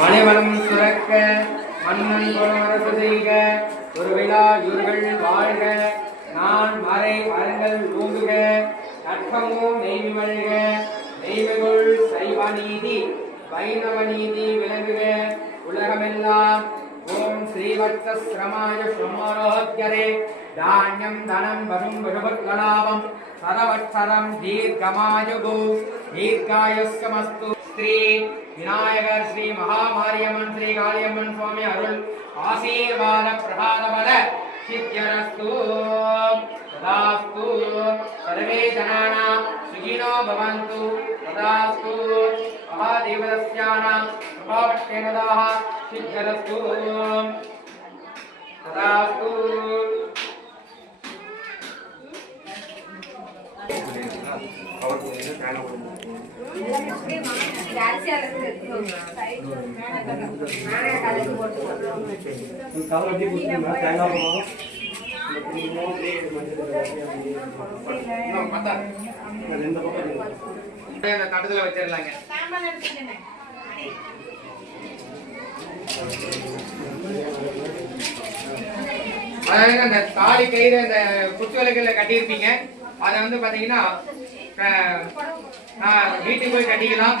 மணிவனம் சுரக்க மன்னன் அரசு செய்க ஒருவிழா யூர்கள் வாழ்க நான் மறை மரங்கள் ஓங்குக கற்பமோ நெய்வி மழ்க நெய்வுகள் சைவ நீதி வைணவ நீதி விளங்குக உலகமெல்லாம் ஓம் ஸ்ரீவத்சஸ்ரமாய சுமரோத்யரே தானியம் தனம் வரும் புருபத்கலாபம் சரவத்சரம் தீர்க்கமாயுகு தீர்க்காயுஸ்கமஸ்து ஸ்ரீ விநாயகர் ஸ்ரீ மகாமாரியம்மன் ஸ்ரீ காளியம்மன் சுவாமி அருள் ஆசீர்வாத பிரசாதபல சித்யரஸ்து ததாஸ்து சர்வே ஜனானாம் சுகினோ பவந்து ததாஸ்து மகாதேவதஸ்யானாம் பிரபாவட்டேனதாः சித்யரஸ்து ததாஸ்து. தட்டத்துல வச்சிடலாங்க. அதாவது அந்த தாலி கயிறு அந்த குச்சி விளக்குல கட்டியிருப்பீங்க, அதை வந்து பாத்தீங்கன்னா வீட்டுக்கு போய் கட்டிக்கலாம்.